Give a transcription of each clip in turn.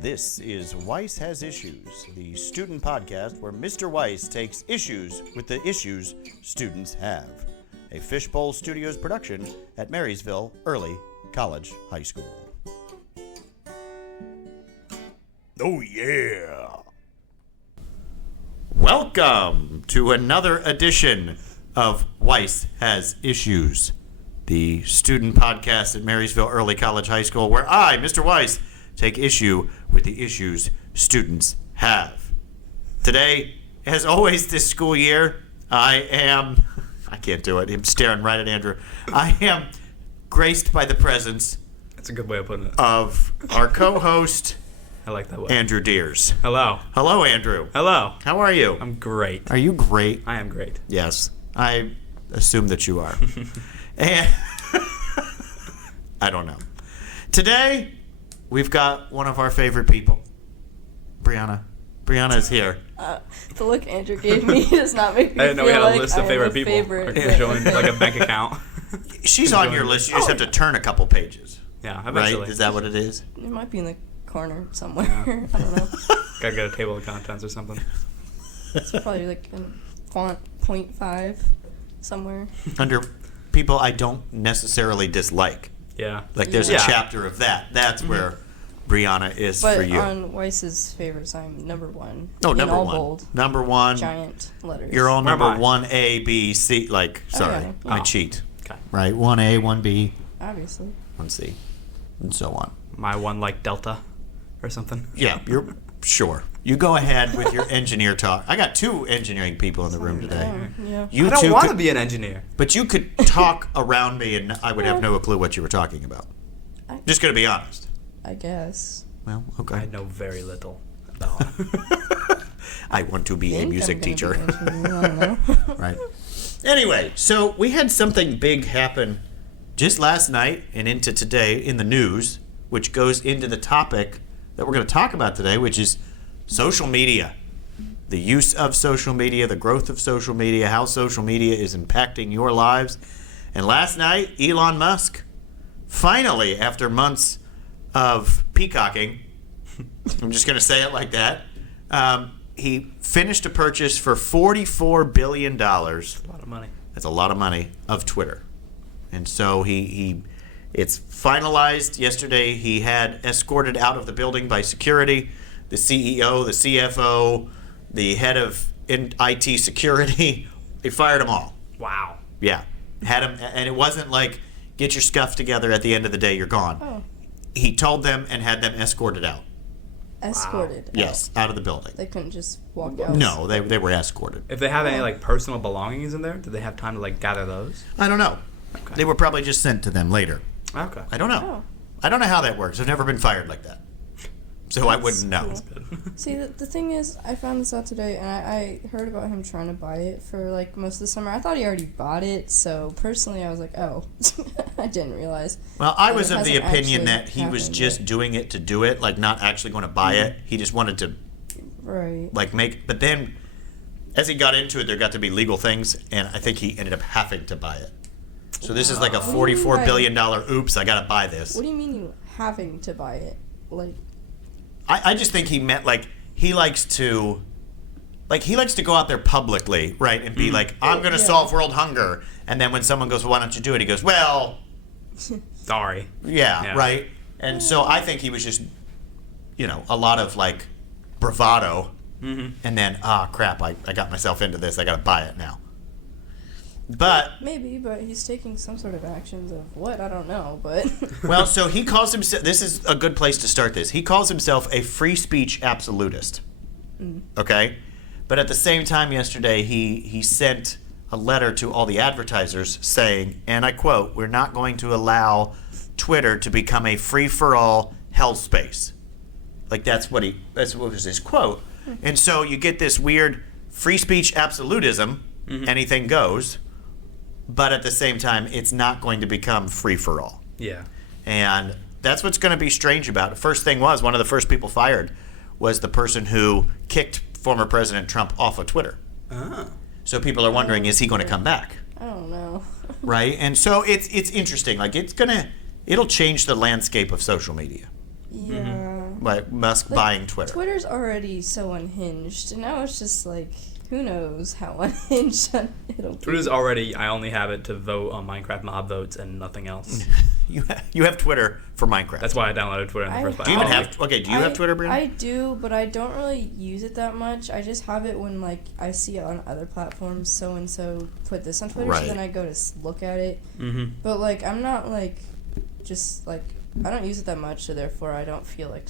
This is Weiss Has Issues, the student podcast where Mr. Weiss takes issues with the issues students have. A Fishbowl Studios production at Marysville Early College High School. Oh yeah! Welcome to another edition of Weiss Has Issues, the student podcast at Marysville Early College High School, where I, Mr. Weiss, take issue with the issues students have. Today, as always this school year, I can't do it. I'm staring right at Andrew. I am graced by the presence. That's a good way of putting it. Of our co-host, I like that way. Andrew Deers. Hello. Hello, Andrew. Hello. How are you? I'm great. Are you great? I am great. Yes. I assume that you are. And I don't know. Today, we've got one of our favorite people, Brianna. Brianna is here. The look Andrew gave me does not make me I didn't know feel we had a like list of I favorite am a people. favorite. I can join like a bank account. She's on your list. You just have to turn a couple pages. Yeah, eventually. Right? Is that what it is? It might be in the corner somewhere. Yeah. I don't know. Gotta get a table of contents or something. It's probably like in font 0.5 somewhere. Under people I don't necessarily dislike. Yeah. Like there's Yeah. a chapter of that. That's where Brianna is But for you. on Weiss's favorites, I'm number one. Oh, in number all one. bold, Number one. giant letters. You're all Where am number I? 1A, B, C. Like, sorry. Okay. I Oh. cheat. Okay. Right? 1A, 1B, Obviously. 1C, and so on. My one like Delta or something. Yeah, you're sure. You go ahead with your engineer talk. I got two engineering people in the room today. Yeah. You I don't two want to could- be an engineer. But you could talk around me and I would have no clue what you were talking about. Just going to be honest. I guess. Well, I okay. know very little about I want to be a Think music I'm gonna teacher. be an engineer, I don't know. Right. Anyway, so we had something big happen just last night and into today in the news, which goes into the topic that we're going to talk about today, which is social media. The use of social media, the growth of social media, how social media is impacting your lives. And last night, Elon Musk, finally, after months of peacocking, I'm just going to say it like that, he finished a purchase for $44 billion. a lot of money. That's a lot of money of Twitter. And so it's finalized yesterday. He had escorted out of the building by security, the CEO, the CFO, the head of IT security. They fired them all. Wow. Yeah. Had him, and it wasn't like, get your stuff together at the end of the day, you're gone. Oh. He told them and had them escorted out. Escorted. out. Yes, out of the building. They couldn't just walk out. No, they were escorted. If they have any like personal belongings in there, do they have time to like gather those? I don't know. Okay. They were probably just sent to them later. Okay. I don't know. Oh. I don't know how that works. I've never been fired like that. So I wouldn't know. Cool. See, the thing is, I found this out today, and I heard about him trying to buy it for, like, most of the summer. I thought he already bought it, so personally I was like, oh, I didn't realize. Well, I But was it of the hasn't opinion actually that he was happened just yet. doing it to do it, like not actually going to buy it. He just wanted to, Right. like, but then as he got into it, there got to be legal things, and I think he ended up having to buy it. So this is like a $44 billion oops, I got to buy this. What do you mean you having to buy it? Like, I just think he meant, like, he likes to go out there publicly, right, and be like, I'm going to Yeah. solve world hunger. And then when someone goes, well, why don't you do it? He goes, well, Sorry. yeah, right? And so I think he was just, a lot of, like, bravado. Mm-hmm. And then, crap, I got myself into this. I got to buy it now. But, maybe, but he's taking some sort of actions of what? I don't know, but... well, so he calls himself, this is a good place to start this. He calls himself a free speech absolutist. Okay? But at the same time yesterday, he sent a letter to all the advertisers saying, and I quote, we're not going to allow Twitter to become a free-for-all hell space. Like that's what was his quote. And so you get this weird free speech absolutism, anything goes, but at the same time, it's not going to become free-for-all. Yeah. And that's what's going to be strange about it. First thing was, one of the first people fired was the person who kicked former President Trump off of Twitter. Oh. So people are wondering, is he going to come back? I don't know. Right? And so it's interesting. Like it'll change the landscape of social media. Yeah. by Musk Like, buying Twitter. Twitter's already so unhinged, and now it's just like, who knows how unhinged it'll be. Twitter's already. I only have it to vote on Minecraft mob votes and nothing else. You have Twitter for Minecraft. That's why I downloaded Twitter in the first place. Do you even I don't have? Okay, do you have Twitter, Brianna? I do, but I don't really use it that much. I just have it when like I see it on other platforms. So and so put this on Twitter, Right. so then I go to look at it. Mm-hmm. But like I'm not like just like I don't use it that much, so therefore I don't feel like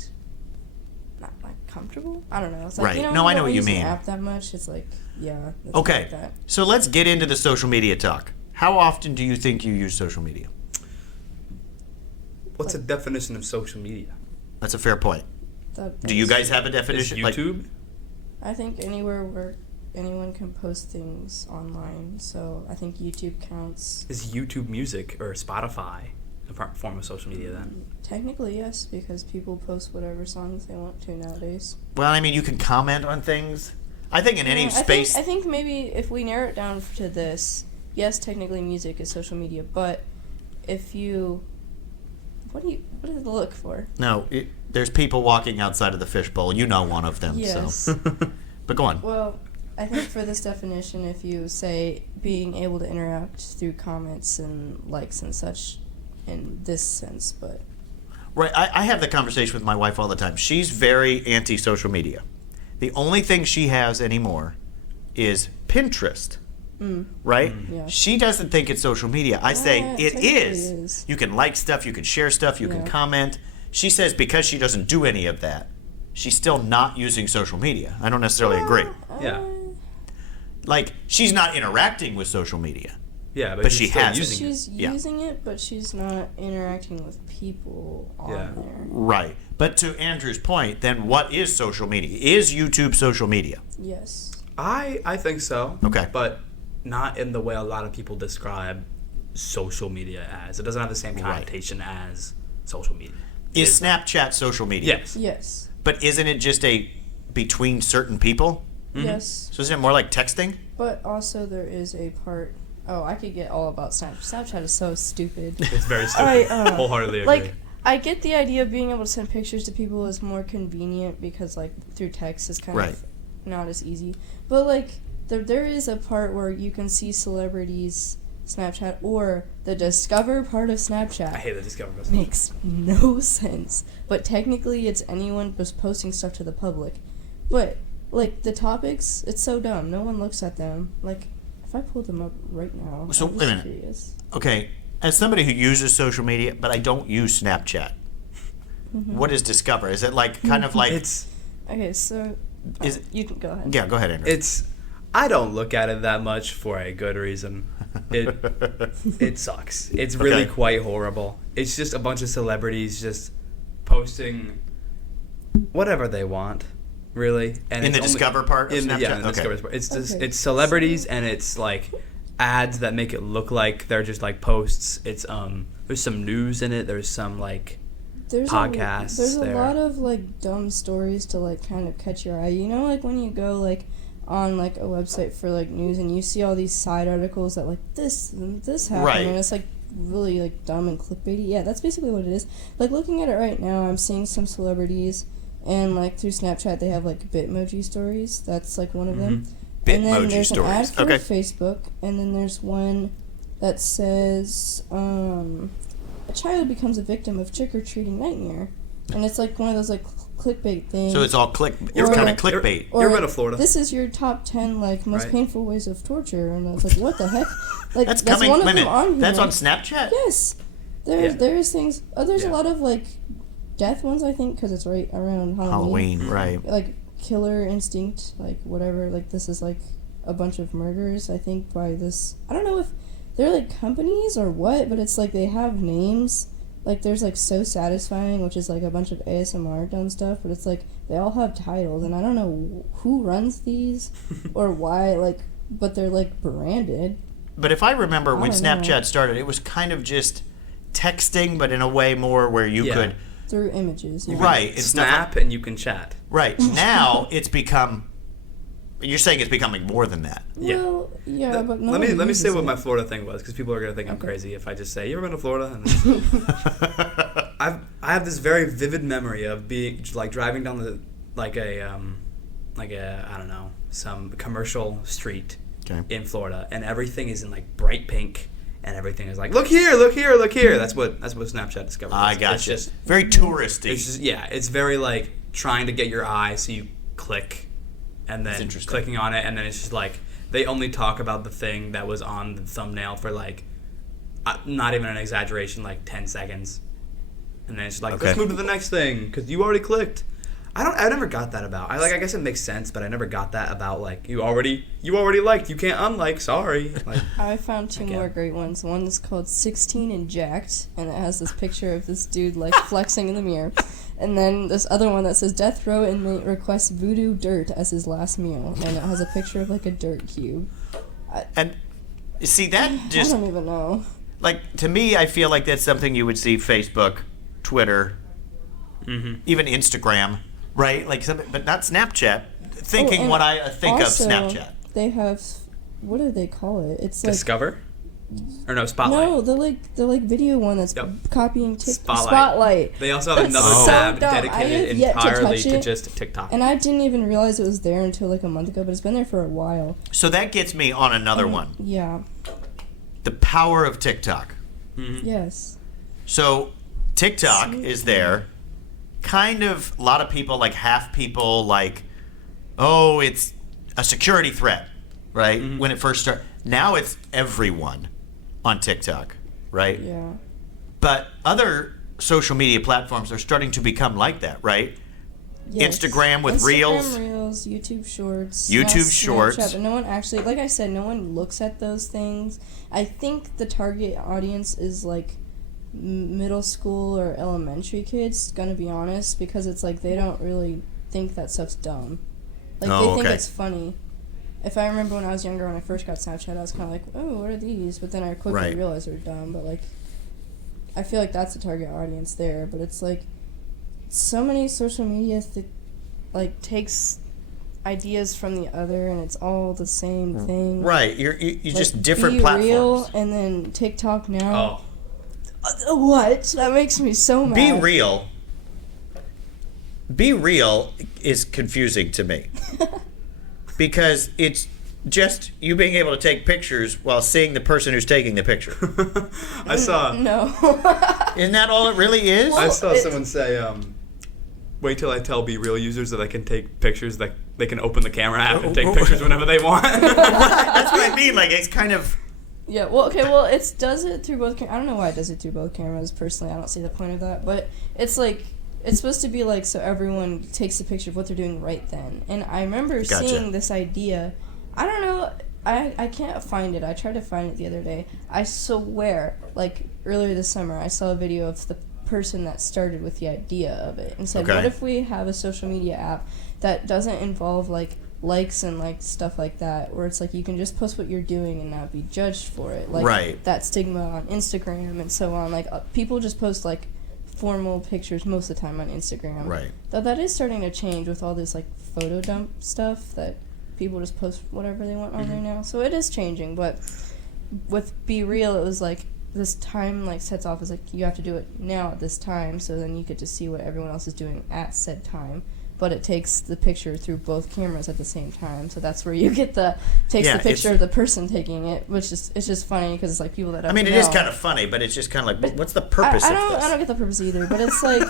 not like comfortable. I don't know. It's like, Right. you know, No, I know what you use an mean. app that much. It's like it's Okay, like that. so let's get into the social media talk. How often do you think you use social media? What's the definition of social media? That's a fair point. That Do you is- guys have a Is definition? Like, YouTube? I think anywhere where anyone can post things online. So I think YouTube counts. Is YouTube Music or Spotify a form of social media then? Technically, yes, because people post whatever songs they want to nowadays. well, I mean, you can comment on things. I think in any Yeah, space. I think maybe if we narrow it down to this, yes, technically music is social media, but if you, what do you look for? No, there's people walking outside of the fishbowl. You know one of them. Yes. So, but go on. Well, I think for this definition, if you say being able to interact through comments and likes and such, in this sense, but Right, I have the conversation with my wife all the time. She's very anti-social media. The only thing she has anymore is Pinterest. Right? Yeah. She doesn't think it's social media. I say it technically is. is. You can like stuff, you can share stuff, you can Yeah. comment. She says because she doesn't do any of that, she's still not using social media. I don't necessarily agree. Yeah. Like, she's not interacting with social media. Yeah, But she's she still has it. using it. She's Yeah. using it, but she's not interacting with people on Yeah. there. Right. But to Andrew's point, then what is social media? Is YouTube social media? Yes. I think so. Okay. But not in the way a lot of people describe social media as. It doesn't have the same Right. connotation as social media. It Is Snapchat social media? Yes. Yes. But isn't it just a between certain people? Yes. So isn't it more like texting? But also there is a part. Oh, I could get all about Snapchat. Snapchat is so stupid. It's very stupid. Wholeheartedly agree. Like, I get the idea of being able to send pictures to people is more convenient because, like, through text is kind Right. of not as easy. But, like, there is a part where you can see celebrities Snapchat or the discover part of Snapchat. I hate the Discover business. Makes no sense. But technically, it's anyone just posting stuff to the public. But, like, the topics, it's so dumb. No one looks at them. Like, if I pull them up right now, So, I'm wait a just minute. curious. Okay, as somebody who uses social media, but I don't use Snapchat, what is Discover? Is it like kind of like It's Okay, so Is- you can go ahead. yeah? Go ahead, Andrew. it's I don't look at it that much for a good reason. It sucks. It's really Okay. quite horrible. It's just a bunch of celebrities just posting whatever they want, really. And In it's the Discover part of in the, Snapchat? yeah, in the Okay. Discover part. It's just Okay. it's celebrities and it's like ads that make it look like they're just like posts. It's there's some news in it. There's some like podcasts There's a there. lot of like dumb stories to like kind of catch your eye. You know, like when you go like on like a website for like news and you see all these side articles that like this happened Right. and it's like really like dumb and clickbaity. Yeah, that's basically what it is. Like looking at it right now, I'm seeing some celebrities and like through Snapchat they have like Bitmoji stories. That's like one of them. And then Bitmoji there's an ad stories. for Okay. Facebook, and then there's one that says a child becomes a victim of trick-or-treating nightmare, and it's like one of those like clickbait things. So it's all click. It's Or- kind of clickbait. Or You're out of Florida. This is your top 10 like most Right. painful ways of torture, and I was like, what the heck? Like That's that's coming. one of Wait a them minute. on here. That's on Snapchat. Yes, Yeah. there's things. There's Yeah. a lot of like death ones I think because it's right around Halloween, right? like Killer Instinct, like whatever, like this is like a bunch of murders, I think, by this, I don't know if they're like companies or what, but it's like they have names, like there's like So Satisfying, which is like a bunch of ASMR done stuff, but it's like they all have titles, and I don't know who runs these or why, like, but they're like branded. But if I remember when I don't know. Snapchat started, it was kind of just texting, but in a way more where you Yeah. could. Through images. Yeah. Right. It's stuff Snap and you can chat. Right. Now it's become. You're saying it's becing more than that. Yeah. Well, yeah, Let- but no let me one let me say uses what it. my Florida thing was because people are gonna think I'm Okay. crazy if I just say you ever been to Florida. And I I have this very vivid memory of being like driving down the like a I don't know, some commercial street in Florida, and everything is in like bright pink, and everything is like, look here, look here, look here. That's what Snapchat discovered. I got you. Just very touristy. It's just, yeah, it's very like trying to get your eye, so you click, and then clicking on it, and then it's just like they only talk about the thing that was on the thumbnail for like not even an exaggeration, like 10 seconds, and then it's just like, let's move to the next thing because you already clicked. I never got that about. I guess it makes sense, but I never got that about like you already liked. You can't unlike. Sorry. Like, I found two more great ones. One is called 16 and Jacked, and it has this picture of this dude like flexing in the mirror. And then this other one that says Death Row inmate requests voodoo dirt as his last meal, and it has a picture of like a dirt cube. And see that just I don't even know. Like, to me, I feel like that's something you would see Facebook, Twitter, even Instagram. Right, like something, but not Snapchat. Thinking what I think also, of Snapchat. They have, what do they call it? It's like Discover, or no, Spotlight. No, the video one that's copying Spotlight. They also have another tab dedicated entirely to just TikTok. And I didn't even realize it was there until like a month ago, but it's been there for a while. So that gets me on another one. Yeah. The power of TikTok. Mm-hmm. Yes. So TikTok is there. Kind of a lot of people, like half people, like, oh, it's a security threat, right? When it first started. Now it's everyone on TikTok, right? Yeah. But other social media platforms are starting to become like that, right? Yes. Instagram with Reels. YouTube Shorts. Shorts. Snapchat, but no one actually, like I said, no one looks at those things. I think the target audience is like middle school or elementary kids, gonna be honest, because it's like they don't really think that stuff's dumb. Like they think it's funny. If I remember when I was younger, when I first got Snapchat, I was kind of like, oh, what are these? But then I quickly realized they're dumb. But like, I feel like that's the target audience there. But it's like so many social media like takes ideas from the other, and it's all the same thing. Right, you like, just different Be platforms. Real, and then TikTok now. What? That makes me so mad. Be real is confusing to me. Because it's just you being able to take pictures while seeing the person who's taking the picture. I saw. No. Isn't that all it really is? I saw someone say, wait till I tell Be Real users that I can take pictures, that they can open the camera app and take pictures whenever they want. That's what I mean. Like, it's kind of... Yeah, well, okay, well, it does it through both I don't know why it does it through both cameras, personally. I don't see the point of that. But it's like, it's supposed to be like so everyone takes a picture of what they're doing right then. And I remember seeing this idea. I don't know, I can't find it. I tried to find it the other day. I swear, like, earlier this summer, I saw a video of the person that started with the idea of it and said, what if we have a social media app that doesn't involve, like, likes and like stuff like that, where it's like you can just post what you're doing and not be judged for it, like that stigma on Instagram and so on. Like people just post like formal pictures most of the time on Instagram. Right. Though that is starting to change with all this like photo dump stuff that people just post whatever they want on there now. So it is changing, but with Be Real, it was like this time like sets off as like you have to do it now at this time, so then you get to see what everyone else is doing at said time. But it takes the picture through both cameras at the same time, so that's where you get the picture of the person taking it, which is it's just funny because it's like people that don't know. It is kind of funny, but it's just kind of like, what's the purpose of this? I don't get the purpose either, but it's like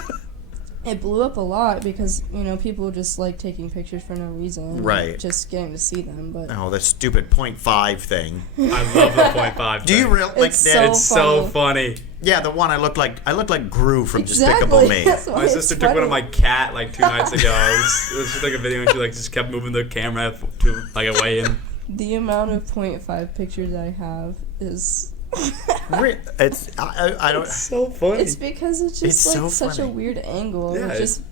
it blew up a lot because people just like taking pictures for no reason, just getting to see them. But the stupid 0.5 thing. I love the 0.5. Do you really like that? It's so funny. Yeah, the one I looked like Gru from Despicable Me. My sister took one of my cat like 2 nights ago. It was just like a video, and she like just kept moving the camera to like away. And the amount of 0.5 pictures I have is. It's I don't. It's so funny. It's because it's just such a weird angle. Yeah, it just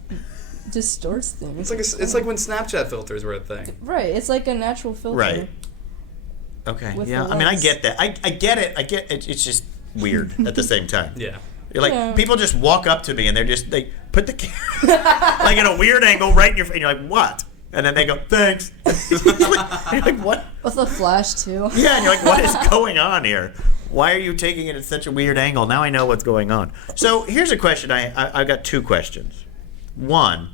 distorts things. It's like when Snapchat filters were a thing. Right. It's like a natural filter. Right. Okay. Yeah. I mean, I get that. I get it. I get it. It's just weird at the same time. Yeah. You're like people just walk up to me and they put the camera like in a weird angle right in your face. And you're like, what? And then they go, thanks. You're like, what? With a flash too. Yeah, and you're like, what is going on here? Why are you taking it at such a weird angle? Now I know what's going on. So here's a question. I've got two questions. One,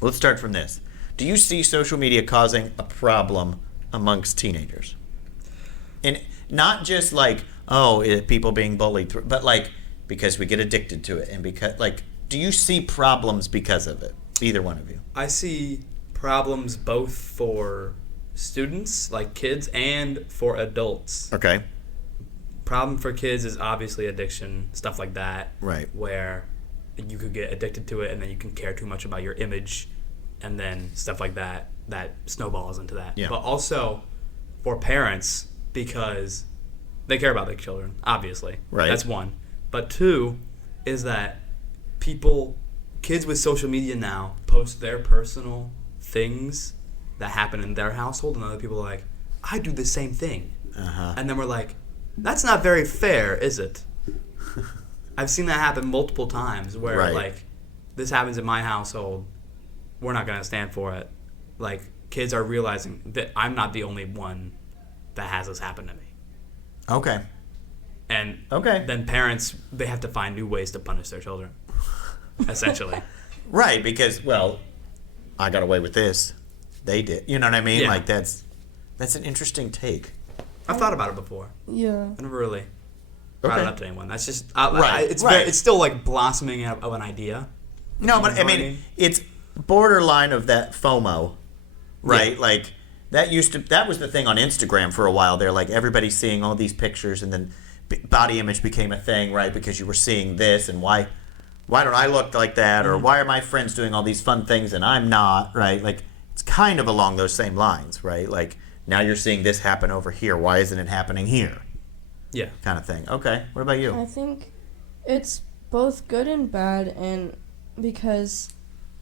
let's start from this. Do you see social media causing a problem amongst teenagers? And not just like, people being bullied, but like because we get addicted to it, and because like, do you see problems because of it? Either one of you. I see problems both for students, like kids, and for adults. Okay. Problem for kids is obviously addiction, stuff like that. Right. Where you could get addicted to it, and then you can care too much about your image, and then stuff like that snowballs into that. Yeah. But also for parents, because they care about their children, obviously. Right. That's one. But two is that kids with social media now post their personal things that happen in their household, and other people are like, I do the same thing. Uh-huh. And then we're like, that's not very fair, is it? I've seen that happen multiple times where, right. like, this happens in my household. We're not going to stand for it. Like, kids are realizing that I'm not the only one that has this happen to me. Okay. And then parents, they have to find new ways to punish their children, essentially. Right, because, well, I got away with this. They did. You know what I mean? Yeah. Like, that's an interesting take. I've thought about it before. Yeah. I never really brought it up to anyone. That's just it's right. it's still like blossoming out of an idea. No, but I mean, it's borderline of that FOMO, right? Yeah. Like that was the thing on Instagram for a while there. Like everybody's seeing all these pictures, and then body image became a thing, right? Because you were seeing this, and why don't I look like that, or why are my friends doing all these fun things and I'm not, right? Like it's kind of along those same lines, right? Like now you're seeing this happen over here. Why isn't it happening here? Yeah. Kind of thing. Okay. What about you? I think it's both good and bad, and because,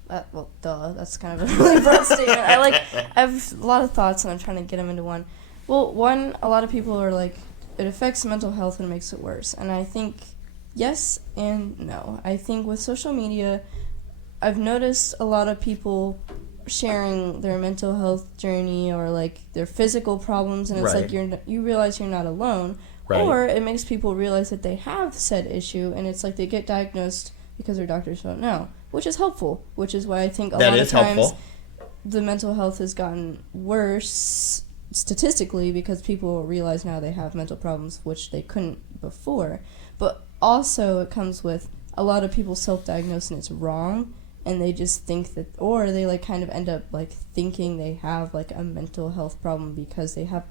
that's kind of a really broad statement. I have a lot of thoughts, and I'm trying to get them into one. Well, one, a lot of people are like, it affects mental health and makes it worse, and I think yes and no. I think with social media, I've noticed a lot of people sharing their mental health journey or like their physical problems, and it's right. like you realize you're not alone. Right. Or it makes people realize that they have said issue, and it's like they get diagnosed because their doctors don't know, which is helpful, which is why I think a lot of times the mental health has gotten worse statistically because people realize now they have mental problems, which they couldn't before. But also it comes with a lot of people self-diagnose and it's wrong, and they just think that, or they like kind of end up like thinking they have like a mental health problem because they have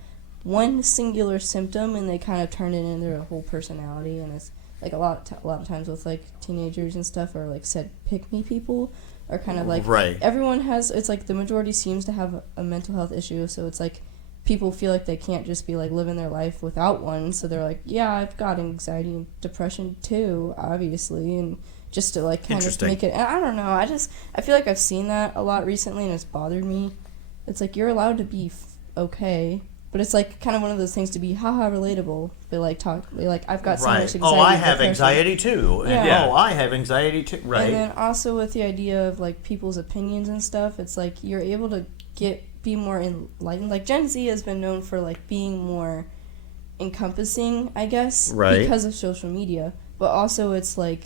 one singular symptom, and they kind of turn it into their whole personality. And it's like a lot of times with like teenagers and stuff, or like said pick me people are kind of like right. Everyone has, it's like the majority seems to have a mental health issue, so it's like people feel like they can't just be like living their life without one, so they're like, yeah, I've got anxiety and depression too, obviously, and just to like kind of make it, and I don't know, I feel like I've seen that a lot recently, and it's bothered me. It's like you're allowed to be okay, but it's like kind of one of those things to be haha relatable, but like I've got so much anxiety. Oh, I have anxiety too. And yeah. Oh, I have anxiety too. Right. And then also with the idea of like people's opinions and stuff, it's like you're able to be more enlightened. Like Gen Z has been known for like being more encompassing, I guess, right. because of social media. But also it's like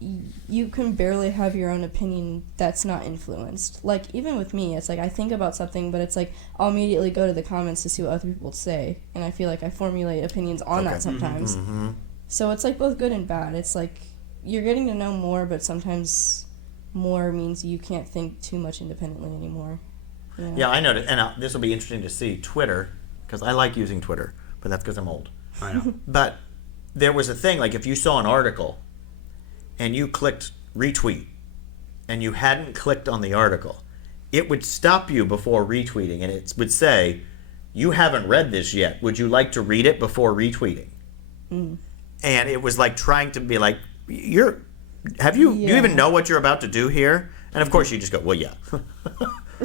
you can barely have your own opinion that's not influenced. Like even with me, it's like I think about something, but it's like I'll immediately go to the comments to see what other people say, and I feel like I formulate opinions on that sometimes. Mm-hmm. So it's like both good and bad. It's like you're getting to know more, but sometimes more means you can't think too much independently anymore. You know? Yeah, I noticed, and this will be interesting to see Twitter, because I like using Twitter, but that's because I'm old. I know. But there was a thing, like if you saw an article and you clicked retweet and you hadn't clicked on the article, it would stop you before retweeting, and it would say, you haven't read this yet. Would you like to read it before retweeting? Mm. And it was like trying to be like, do you even know what you're about to do here? And of course you just go, well, yeah.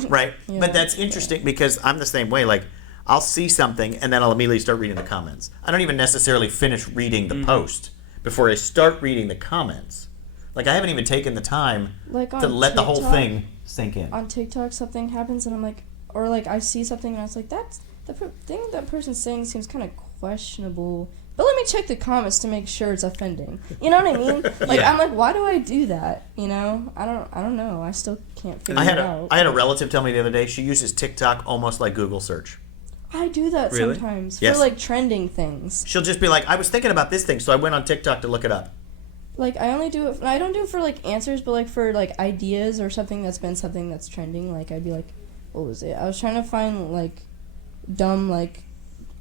Right? Yeah, but that's interesting because I'm the same way. Like, I'll see something and then I'll immediately start reading the comments. I don't even necessarily finish reading the post before I start reading the comments. Like, I haven't even taken the time to let the whole thing sink in. On TikTok, something happens and I'm like, or like I see something and I was like, that's the thing that person's saying seems kind of questionable. But let me check the comments to make sure it's offending. You know what I mean? Like Yeah. I'm like, why do I do that? You know? I don't know. I still can't figure it out. I had a relative tell me the other day she uses TikTok almost like Google search. I do that Really? sometimes Yes. for like trending things. She'll just be like, I was thinking about this thing, so I went on TikTok to look it up. Like I only do it. I don't do it for like answers, but like for like ideas or something that's trending. Like I'd be like, what was it? I was trying to find like dumb like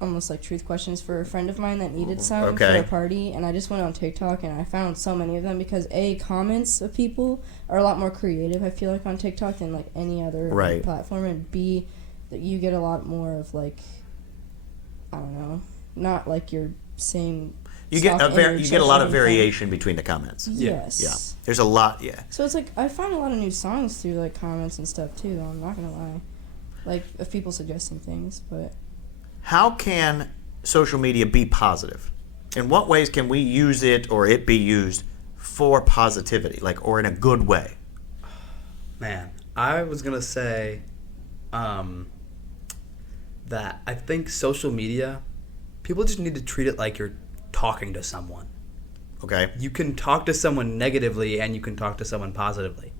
almost like truth questions for a friend of mine that needed some for Okay. a party, and I just went on TikTok and I found so many of them because comments of people are a lot more creative. I feel like on TikTok than like any other Right. platform, and B, that you get a lot more of like, I don't know, not like your same. You get stock you image get a of lot of anything. variation between the comments. Yes. Yeah, there's a lot. Yeah, So it's like I find a lot of new songs through like comments and stuff too. Though I'm not gonna lie, like of people suggesting things, but how can social media be positive? In what ways can we use it or it be used for positivity, like or in a good way? Man, I was gonna say that I think social media, people just need to treat it like you're talking to someone. Okay. You can talk to someone negatively and you can talk to someone positively.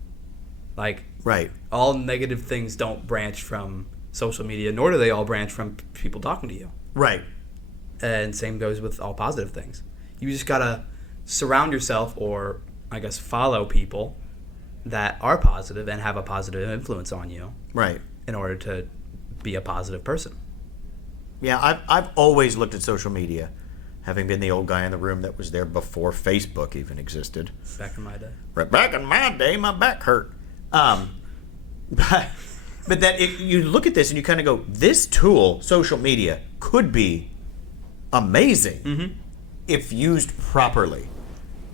Like, Right. all negative things don't branch from social media, nor do they all branch from people talking to you. Right. And same goes with all positive things. You just gotta surround yourself, or I guess follow people that are positive and have a positive influence on you Right. in order to be a positive person. Yeah, I've always looked at social media, having been the old guy in the room that was there before Facebook even existed. Back in my day. Right back in my day, my back hurt. But that you look at this and you kind of go, this tool, social media, could be amazing if used properly,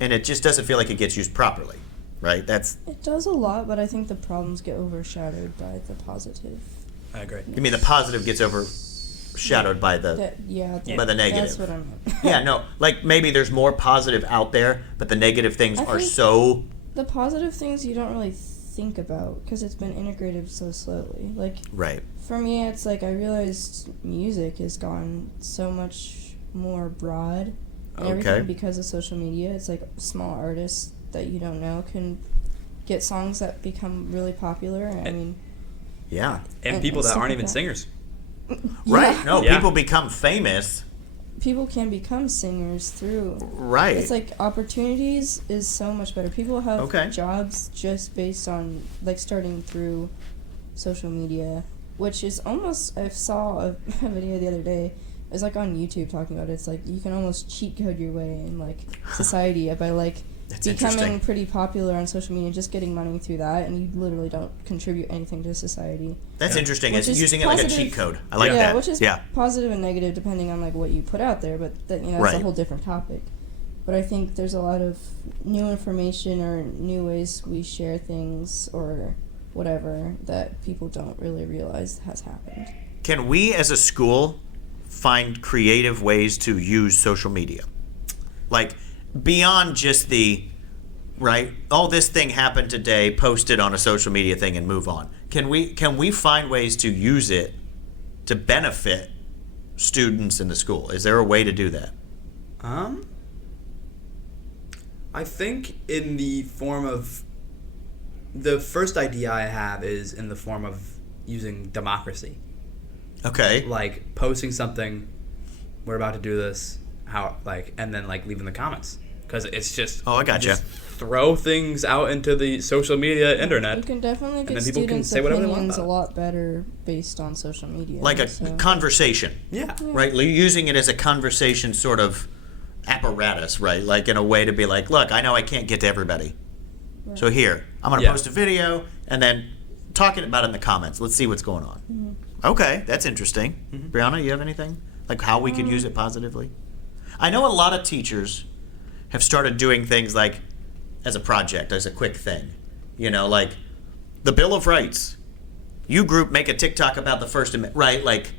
and it just doesn't feel like it gets used properly, right? it does a lot. But I think the problems get overshadowed by the positive. I agree. You mean the positive gets overshadowed by the by the negative. That's what I meant. Yeah, no, like maybe there's more positive out there, but the negative things I are think- so The positive things you don't really think about because it's been integrated so slowly. Like right. for me, it's like I realized music has gone so much more broad and Okay. everything because of social media. It's like small artists that you don't know can get songs that become really popular. I mean, Yeah. And people that stuff aren't like even that. singers. Right. Yeah. No, Yeah. people become famous. People can become singers through. Right. It's like opportunities is so much better. People have Okay. jobs just based on like starting through social media, which is almost. I saw a video the other day. It was like on YouTube talking about it. It's like you can almost cheat code your way in like society by like That's becoming interesting. pretty popular on social media, just getting money through that, and you literally don't contribute anything to society. That's Yeah. interesting. Which It's is using it like a positive. cheat code. I like yeah, that. which is yeah. positive and negative depending on like what you put out there, but that that's Right. a whole different topic. But I think there's a lot of new information or new ways we share things or whatever that people don't really realize has happened. Can we as a school find creative ways to use social media? Like beyond just the right, oh, this thing happened today, post it on a social media thing and move on. Can we find ways to use it to benefit students in the school? Is there a way to do that? I think in the form of, the first idea I have is in the form of using democracy. Okay. Like posting something, we're about to do this, and then like leaving the comments. Because it's just, Oh, I gotcha. just throw things out into the social media internet. You can definitely get then people can students' say whatever they want opinions a about it. lot better based on social media. Like a so. conversation, Yeah. right? Using it as a conversation sort of apparatus, right? Like in a way to be like, look, I know I can't get to everybody. Right. So here, I'm going to Yeah. post a video and then talking about it in the comments. Let's see what's going on. Mm-hmm. Okay, that's interesting. Brianna, you have anything? Like how we could use it positively? I know a lot of teachers have started doing things like as a project, as a quick thing. You know, like the Bill of Rights. You group make a TikTok about the First Amendment, right? Like,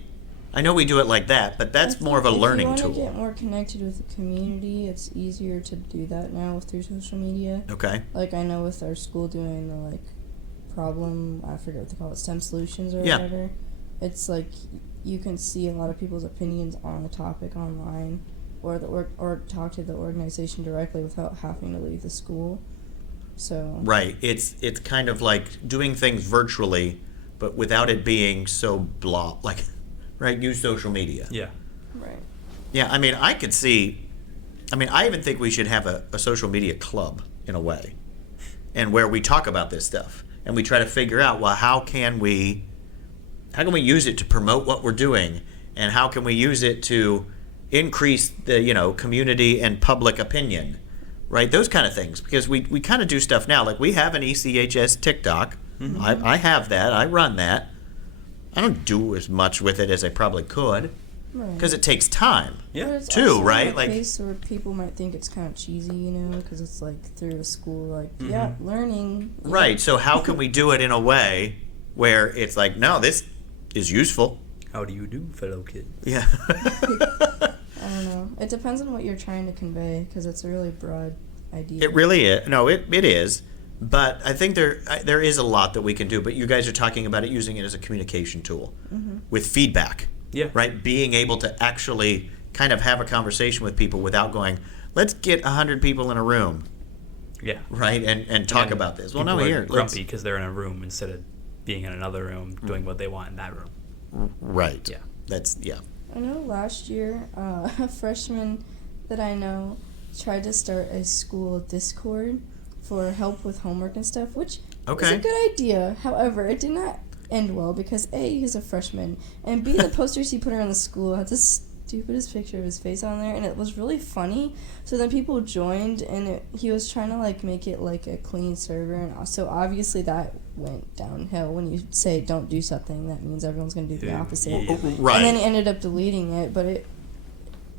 I know we do it like that, but that's more of a learning If you tool. want to get more connected with the community, it's easier to do that now through social media. Okay. Like I know with our school doing the like problem, I forget what they call it, STEM solutions or Yeah. whatever. It's like you can see a lot of people's opinions on the topic online, or talk to the organization directly without having to leave the school. So Right. It's kind of like doing things virtually, but without it being so blah. Like, right? Use social media. Yeah. right. Yeah. I mean, I could see. I mean, I even think we should have a social media club in a way, and where we talk about this stuff and we try to figure out, well, how can we use it to promote what we're doing, and how can we use it to increase the community and public opinion, right? Those kind of things, because we kind of do stuff now. Like, we have an ECHS TikTok. Mm-hmm. I have that. I run that. I don't do as much with it as I probably could, Right. because it takes time. Yeah. But it's too, also right? A Like- case where people might think it's kind of cheesy, because it's like through a school, like Mm-hmm. yeah, learning. Yeah. Right. So how can we do it in a way where it's like, no, this is useful. How do you do, fellow kid? Yeah. I don't know. It depends on what you're trying to convey, because it's a really broad idea. It really is. No, it is. But I think there is a lot that we can do. But you guys are talking about it, using it as a communication tool with feedback. Yeah. Right? Being able to actually kind of have a conversation with people without going, let's get 100 people in a room, Yeah. right? And talk And about this. Well, people no, are here. grumpy because they're in a room instead of being in another room doing what they want in that room. Right. Yeah. Yeah. I know last year, a freshman that I know tried to start a school Discord for help with homework and stuff, which was a good idea. However, it did not end well because A, he's a freshman, and B, the posters he put around the school had the stupidest picture of his face on there, and it was really funny. So then people joined, and he was trying to like make it like a clean server, and so obviously that went downhill. When you say don't do something, that means everyone's going to do the opposite. Yeah. Right. And then he ended up deleting it, but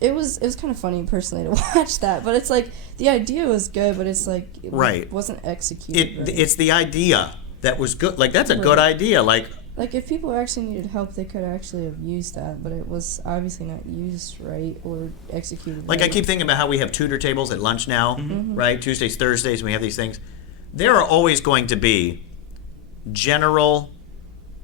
it was kind of funny personally to watch that. But it's like the idea was good, but it's like it Right. wasn't executed. right. It's the idea that was good. Like, that's a good Right. idea. Like, If people actually needed help, they could actually have used that, but it was obviously not used right or executed Like, right. I keep thinking about how we have tutor tables at lunch now, Mm-hmm. right? Tuesdays, Thursdays, and we have these things. There are always going to be general,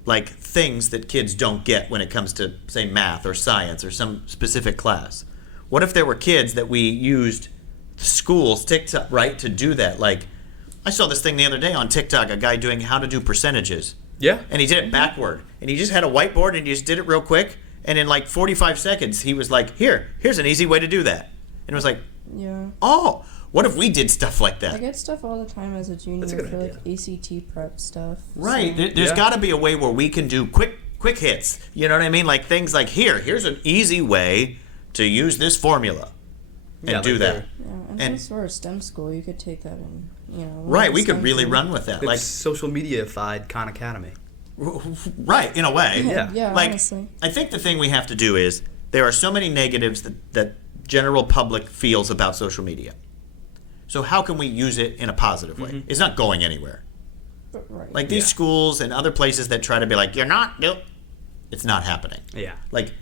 like, things that kids don't get when it comes to, say, math or science or some specific class. What if there were kids that we used schools, TikTok, right, to do that? Like, I saw this thing the other day on TikTok, a guy doing how to do percentages. Yeah. And he did it backward. And he just had a whiteboard and he just did it real quick. And in like 45 seconds, he was like, here's an easy way to do that. And it was like, Yeah. oh, what if we did stuff like I that? get stuff all the time as a junior That's a good for like idea. ACT prep stuff. Right. So- There's Yeah. got to be a way where we can do quick hits. You know what I mean? Like things like, here's an easy way to use this formula and Yeah, do like that. Yeah, and And- since we're a STEM school, you could take that and Right. We could STEM really thing. run with that. Like Like, social media-fied Khan Academy. right, in a way. Yeah. Yeah, Like, honestly. I think the thing we have to do is there are so many negatives that general public feels about social media. So how can we use it in a positive way? It's not going anywhere. But, right. Like these Yeah. schools and other places that try to be like, you're not, nope, it's not happening. Yeah. Like,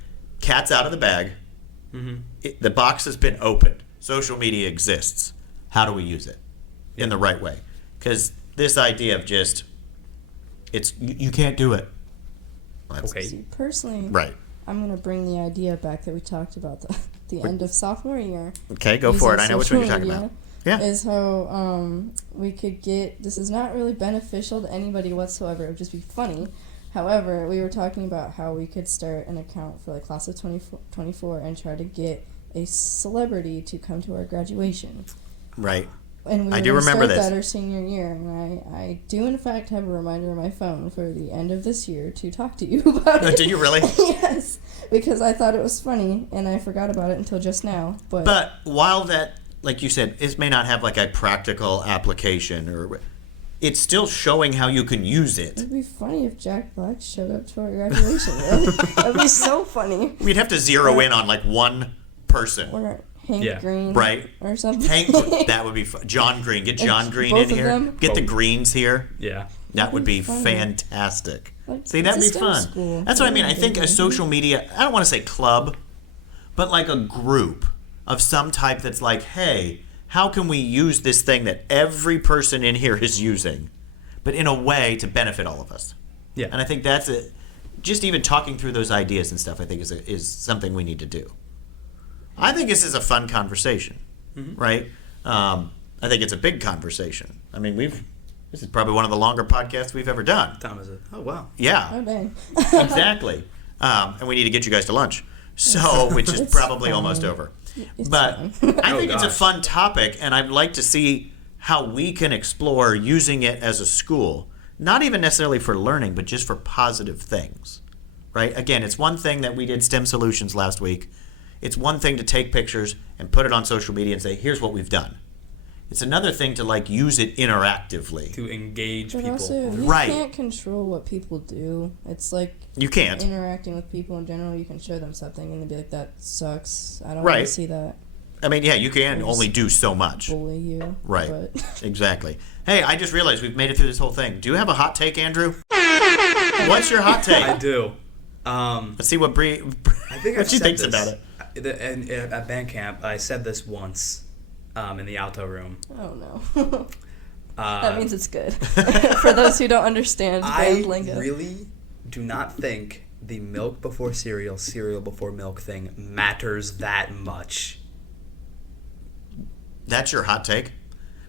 cat's out of the bag. The box has been opened. Social media exists. How do we use it in the right way? Because this idea of just, you can't do it. That's- Okay. See, personally, Right. I'm gonna bring the idea back that we talked about the end of sophomore year. Okay, go for it. I know which one you're talking Social about. media Yeah. Is how we could get. This is not really beneficial to anybody whatsoever. It would just be funny. However, we were talking about how we could start an account for like class of 24 and try to get a celebrity to come to our graduation. Right. And we I were do gonna remember start this. that our senior year, and I do in fact have a reminder on my phone for the end of this year to talk to you about it. Do you really? Yes, because I thought it was funny and I forgot about it until just now. But while that, like you said, it may not have like a practical application, or it's still showing how you can use it. it'd be funny if Jack Black showed up to our graduation. That'd be so funny. We'd have to zero in on like one person, Or Hank Yeah. Green, right? or something. Hank, that would be fun. John Green, get John Green both in of here. them? Get the Greens here. Yeah. That would be funny. fantastic. Like, See, it's that'd a be STEM fun. school. That's what I mean. I Yeah, think a maybe. social media, I don't want to say club, but like a group of some type that's like, hey, how can we use this thing that every person in here is using, but in a way to benefit all of us. Yeah. And I think that's it. Just even talking through those ideas and stuff, I think is something we need to do. I think this is a fun conversation, right? I think it's a big conversation. I mean, this is probably one of the longer podcasts we've ever done. Tom is oh wow. Yeah. Oh, dang. Exactly. And we need to get you guys to lunch. So, which is probably almost over. But I think it's a fun topic, and I'd like to see how we can explore using it as a school. Not even necessarily for learning, but just for positive things, right? Again, it's one thing that we did STEM Solutions last week. It's one thing to take pictures and put it on social media and say, here's what we've done. It's another thing to like use it interactively. To engage But people. also, you Right. can't control what people do. It's like You can't. interacting with people in general. You can show them something and they'll be like, that sucks. I don't want Right. to see that. I mean, yeah, you can Or only just do so much. Bully you. Right. But Exactly. Hey, I just realized we've made it through this whole thing. Do you have a hot take, Andrew? What's your hot take? I do. Let's see what Bree. I think what she thinks about it. At band camp, I said this once in the alto room. oh no. That means it's good. For those who don't understand band I lingo. really do not think the milk before cereal, cereal before milk thing matters that much. That's your hot take?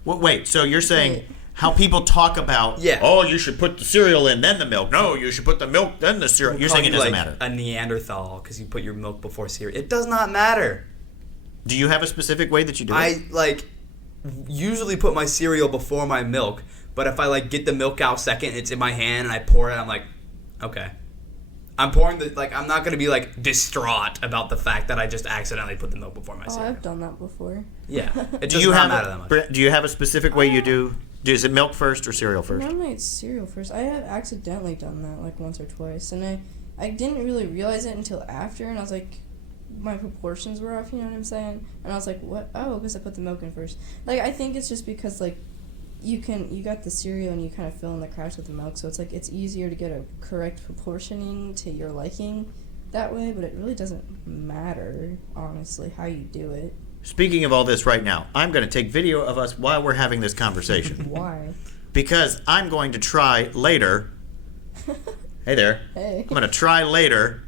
Wait, so you're saying Wait. how people talk about, Yeah. oh, you should put the cereal in, then the milk. No, you should put the milk, then the cereal. You're Call saying it you, doesn't like, matter. a Neanderthal because you put your milk before cereal. It does not matter. Do you have a specific way that you do it? I usually put my cereal before my milk, but if I get the milk out second, it's in my hand and I pour it, I'm like, okay. I'm pouring I'm not gonna be distraught about the fact that I just accidentally put the milk before my Oh, cereal. I've done that before. Yeah, it Do does you not have matter that much. Do you have a specific way you do? Is it milk first or cereal first? Normally it's cereal first. I have accidentally done that once or twice, and I didn't really realize it until after, and I was like, my proportions were off, you know what I'm saying? And I was like, what? Oh, because I put the milk in first. I think it's just because you got the cereal and you kind of fill in the cracks with the milk, so it's easier to get a correct proportioning to your liking that way, but it really doesn't matter, honestly, how you do it. Speaking of all this right now, I'm going to take video of us while we're having this conversation. Why? Because I'm going to try later. Hey there. Hey. I'm going to try later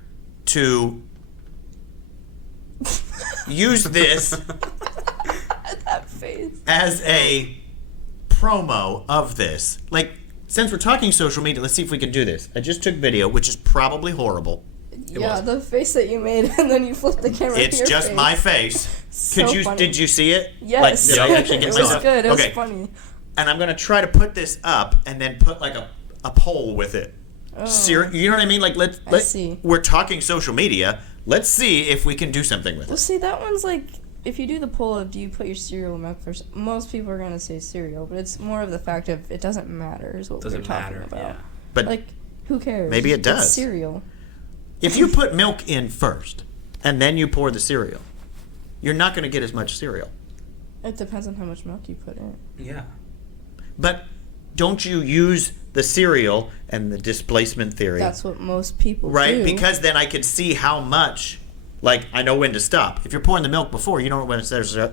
to use this That face. as a promo of this. Since we're talking social media, let's see if we can do this. I just took video, which is probably horrible. Yeah, the face that you made, and then you flipped the camera. It's to your just face. my face. So funny. Did you see it? Yes. Did I actually get It was myself? good. It was Okay. funny. And I'm gonna try to put this up and then put a poll with it. You know what I mean? Let's see. We're talking social media. Let's see if we can do something with Well, it. see, that one's if you do the poll of do you put your cereal or milk first, most people are going to say cereal, but it's more of the fact of it doesn't matter is what we're Doesn't talking matter. about. Yeah. But Who cares? Maybe it does. It's cereal. if you put milk in first and then you pour the cereal, you're not going to get as much cereal. It depends on how much milk you put in. Yeah. But don't you use the cereal and the displacement theory? That's what most people Right? do. Because then I could see how much, I know when to stop. If you're pouring the milk before, you don't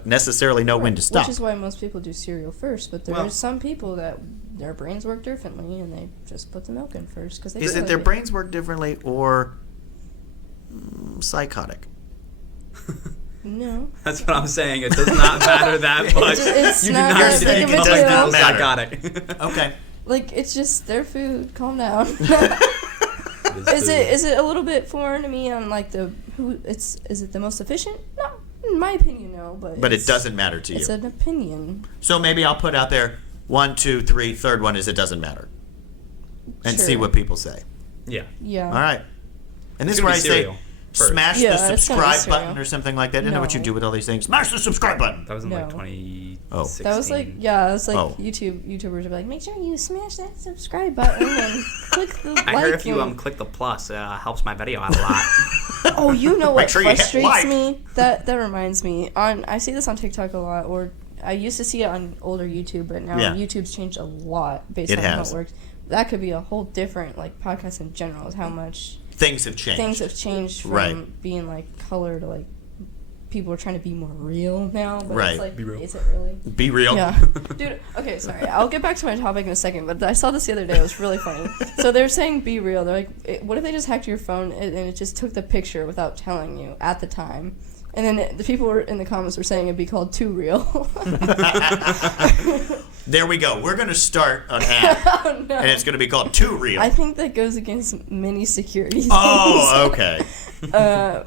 necessarily know when to stop. Which is why most people do cereal first, but there are some people that their brains work differently and they just put the milk in first because they Is feel it like their brains work differently or psychotic? No. That's what I'm saying. It does not matter that much. It's you do not not that say big of a people deal. psychotic. Okay. It's just their food. Calm down. Is it a little bit foreign to me on is it the most efficient? No, in my opinion, no. But it doesn't matter to you. It's an opinion. So maybe I'll put out there 1, 2, 3. Third one is it doesn't matter, and see Sure. what people say. Yeah. Yeah. All right. And this It's is where I gonna be say cereal first. smash Yeah, the it's gonna be subscribe cereal. button or something like that. Isn't that what you No. do with all these things? Smash the subscribe button. That was in No. 2016. That was Oh. YouTubers would be like, make sure you smash that subscribe button and click the I like. heard if you and- click the plus, helps my video out a lot. Oh, you know what Make sure you hit frustrates like. me? That reminds me. I see this on TikTok a lot, or I used to see it on older YouTube, but now Yeah. YouTube's changed a lot based It on how has. it works. That could be a whole different podcast in general, is how much Things have changed. things have changed from Right. being color to people are trying to be more real now. But Right. it's like, Be real. is it really? Be real. Yeah. Dude, okay, sorry. I'll get back to my topic in a second, but I saw this the other day. It was really funny. So they're saying be real. They're like, what if they just hacked your phone and it just took the picture without telling you at the time? And then the people were in the comments were saying it'd be called too real. There we go. We're going to start an app, Oh, no. and it's going to be called Too Real. I think that goes against many security things. Oh, okay.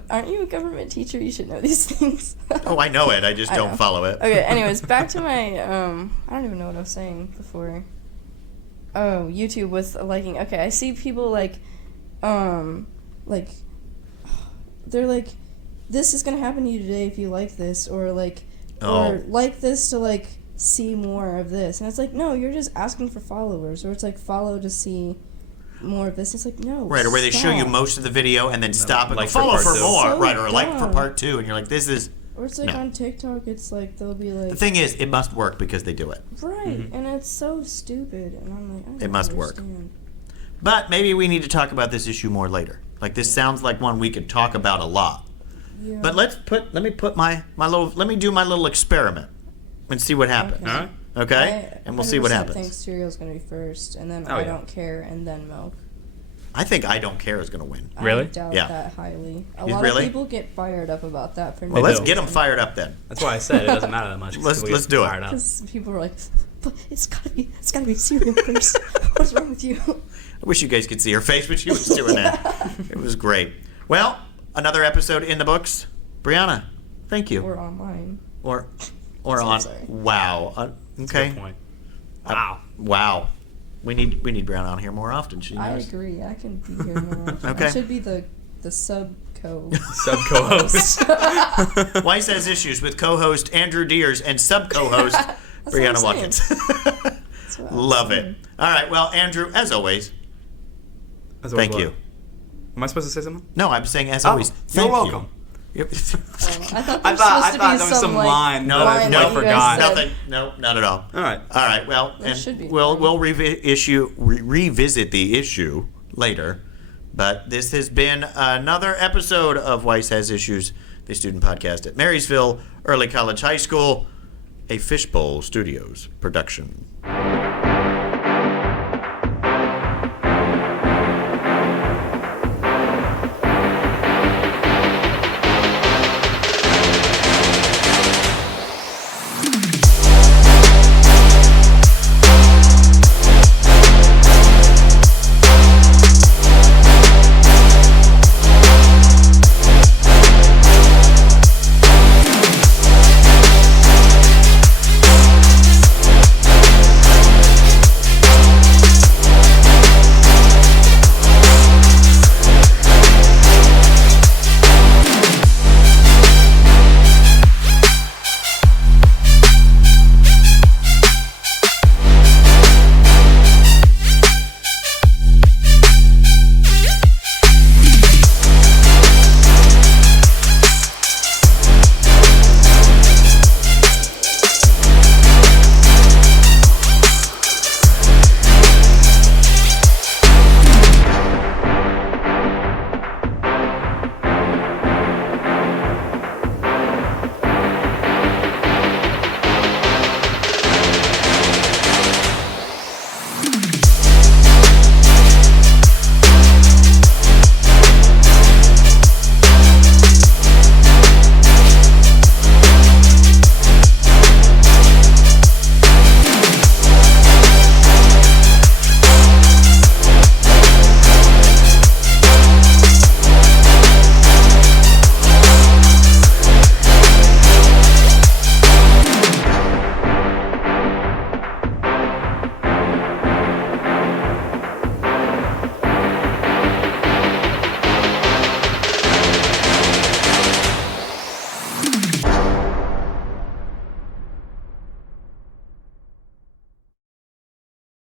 Aren't you a government teacher? You should know these things. Oh, I know it. I just I don't know. follow it. Okay, anyways, back to my, I don't even know what I was saying before. Oh, YouTube with liking. Okay, I see people they're like, this is gonna happen to you today if you like this, or like, or like this to like see more of this. And it's like, no, you're just asking for followers, or it's like follow to see more of this. It's like, no, Right, or where they show you stop. most of the video and then stop and like go, for follow part for two. more. So Right, or like for dumb. part 2, and you're like, this is... Or it's like No. on TikTok, it's like they'll be like, The thing is, it must work because they do it. right, and it's so stupid, and I'm like, I don't It must work. understand. But maybe we need to talk about this issue more later. Like, this sounds like one we could talk about a lot. Yeah. But let me do my little experiment and see what happens. Okay. All right. Okay? And we'll see what 100% happens. think cereal's gonna be first, and then Oh, I yeah. don't care, and then milk. I think I Don't Care is going to win. Really? I doubt Yeah. that highly. A You lot really? of people get fired up about that. For Well, They let's do. get them fired up then. That's why I said it doesn't matter that much. 'cause Let's- people let's get do it. fired up. Because people are like, but it's gotta be cereal first. What's wrong with you? I wish you guys could see her face when she was doing that. It was great. Well, another episode in the books. Brianna, thank you. Or online. Or So on. sorry. Wow. That's a Okay. good point. Wow. Wow. We need Brianna on here more often. She I knows. agree. I can be here more often. Okay. I should be the sub co. Sub co-host. Weiss has issues with co-host Andrew Deers and sub-co-host what Brianna I'm Watkins. That's what I'm Love saying. it. All right. Well, Andrew, as always, As always, thank what? you. Am I supposed to say something? No, I'm saying as Oh, always. you're Thank welcome. You. I thought I there thought was supposed to be there was some like, line that line I that you guys forgot. said. Nothing. No, not at all. All right. All right. Well, There and should be we'll one. revisit the issue later. But this has been another episode of Weiss Has Issues, the student podcast at Marysville Early College High School, a Fishbowl Studios production.